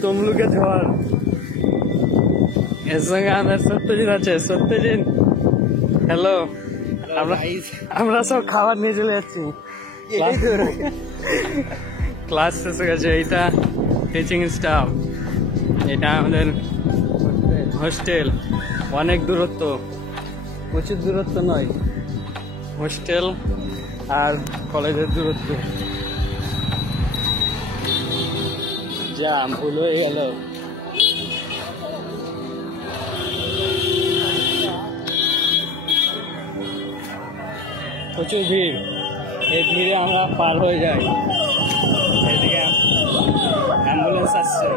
তমলুকে ঝড়। এর সঙ্গে আমাদের সত্যজিৎ আছে। সত্যজিৎ, হ্যালো। আমরা সব খাবার নিয়ে চলে যাচ্ছি। ক্লাস শেষ হয়ে গেছে। এইটা টিচিং স্টাফ, এটা আমাদের হোস্টেল। অনেক দূরত্ব, প্রচুর দূরত্ব নয়, হোস্টেল আর কলেজের দূরত্ব। যা ভুল হয়ে গেল। প্রচুর ভিড়, এই ভিড়ে আমরা পার হয়ে যাই। এদিকে অ্যাম্বুলেন্স আসছে।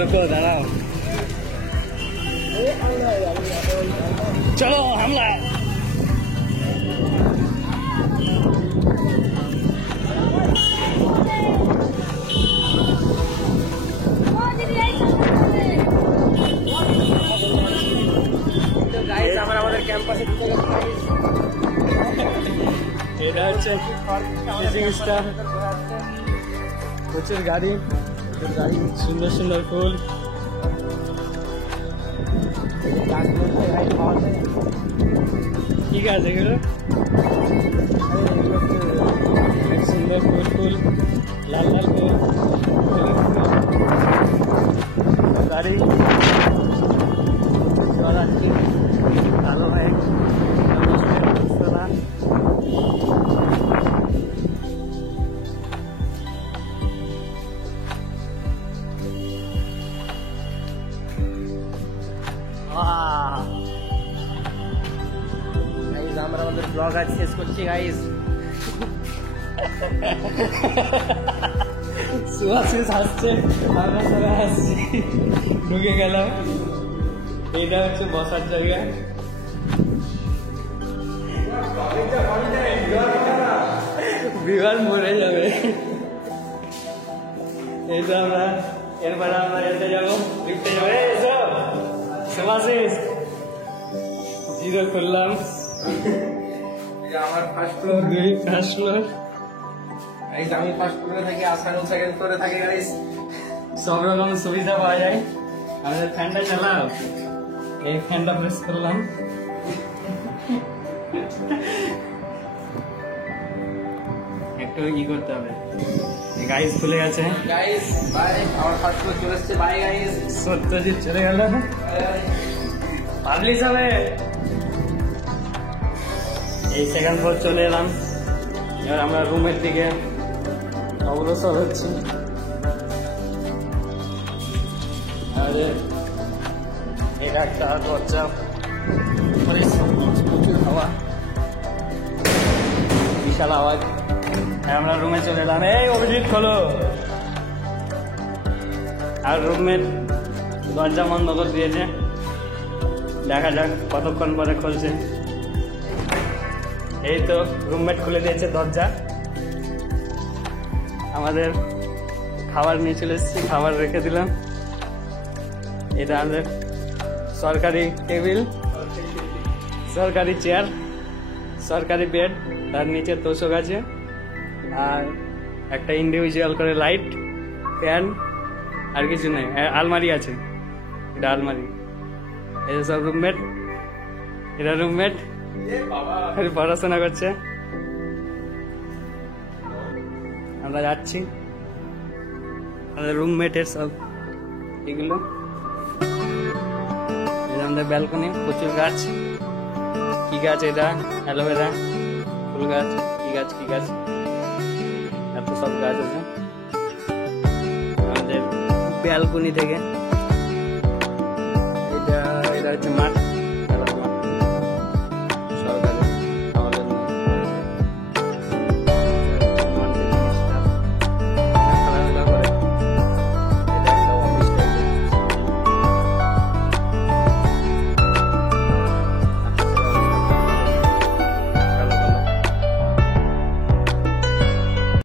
রুকো দাঁড়াও, চলো হামলা। আমাদের ক্যাম্পাসে এটা হচ্ছে প্রচুর গাড়ি, সুন্দর সুন্দর ফুল। ঠিক আছে, এগুলো সুন্দর ফুল, লাল লাল ফুল, গাড়ি চলাচ্ছে ভালো হয়। আমরা আমাদের ব্লগ আজ শেষ করছি গাইস। সুহাসিস হাসছে, আমরা সবাই হাসছি। ঢুকে গেলাম। এটা হচ্ছে বসার জায়গা। বিমান মরে যাবে। এইটা আমরা এরপরে আমরা এতে যাবো, লিফটে যাবো। এসব সুহাসিস জিরো করলাম। আমার ফার্স্ট ফ্লোর, ফার্স্ট ফ্লোর। আমি ফার্স্ট ফ্লোরে থাকি, আসান সেকেন্ড ফ্লোরে থাকি গাইস। সব রকম সুবিধা পাওয়া যায়। আমাদের ফ্যানটা চালাও। এই ফ্যানটা প্রেস করলাম। একটু ই করতে হবে। গাইস খুলে গেছে। গাইস বাই, আমার ফার্স্ট ফ্লোর চলে এসেছে। Bye guys. সত্যজিৎ চলে গেল। পাবলিশ হবে। এই সেকেন্ড ফ্লোর চলে এলাম। এবার আমরা রুমের দিকে অগ্রসর হচ্ছি। এটা একটা দরজা, প্রচুর হাওয়া, বিশাল আওয়াজ। আমরা রুমে চলে এলাম। এই অভিজিৎ খোলো। আর রুমমেট দরজা বন্ধ করে দিয়েছে। দেখা যাক কতক্ষণ পরে খুলছে। এই তো রুমমেট খুলে দিয়েছে দরজা। আমাদের খাবার নিয়ে চলে এসেছি, খাবার রেখে দিলাম। এটা আমাদের সরকারি টেবিল, সরকারি চেয়ার, সরকারি বেড, তার নিচে তোষক আছে, আর একটা ইন্ডিভিজুয়াল করে লাইট, ফ্যান, আর কিছু নেই। আলমারি আছে, এটা আলমারি। এটা সব রুমমেট। এটা রুমমেট পড়াশোনা করছে। আমরা যাচ্ছি। আমাদের রুমমেটের সব এগুলো। আমাদের ব্যালকনি, প্রচুর গাছ। কি গাছ এটা? অ্যালোভেরা, ফুল গাছ, কি গাছ, এত সব গাছ আছে আমাদের ব্যালকনি থেকে। এটা হচ্ছে মাঠ।